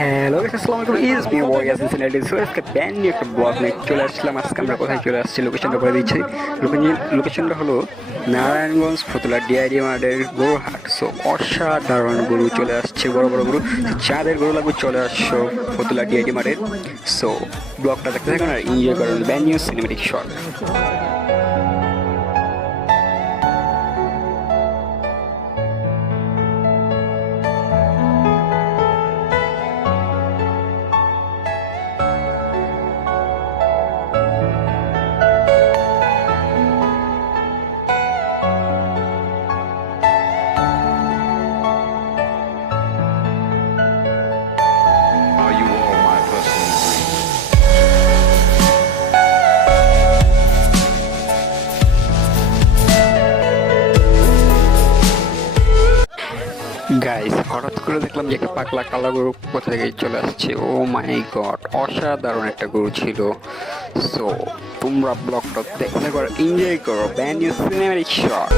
Hello আসসালামু আলাইকুম is me boy Yasin Sylheti so আজকে ব্যান্ড নিউ একটা ব্লগ নিয়ে চলে আসলাম। আজকে আমরা কোথায় চলে আসছি লোকেশনটা বলে দিচ্ছি। লোকেশনটা হলো নারায়ণগঞ্জ ফতুল্লা ডিআইডি মার্টের গরুহাট। সো অসাধারণ গরু চলে আসছে, বড় বড় গরু, যাদের গরু লাগবে চলে আসছো ফতুল্লা ডিআইডি মার্টের। সো ব্লগটা দেখতে থাকুন আর এনজয় করুন band new cinematic shot. Are you all my personal dreams? Guys হঠাৎ করে দেখলাম যে একটা পাগলা কালো গরু কোথা থেকে চলে আসছে। ও মাই গড, অসাধারণ একটা গরু ছিল। সো তোমরা ব্লগটা দেখতে করো, এনজয় করো ব্যান্ড নিউ সিনেমেটিক শট।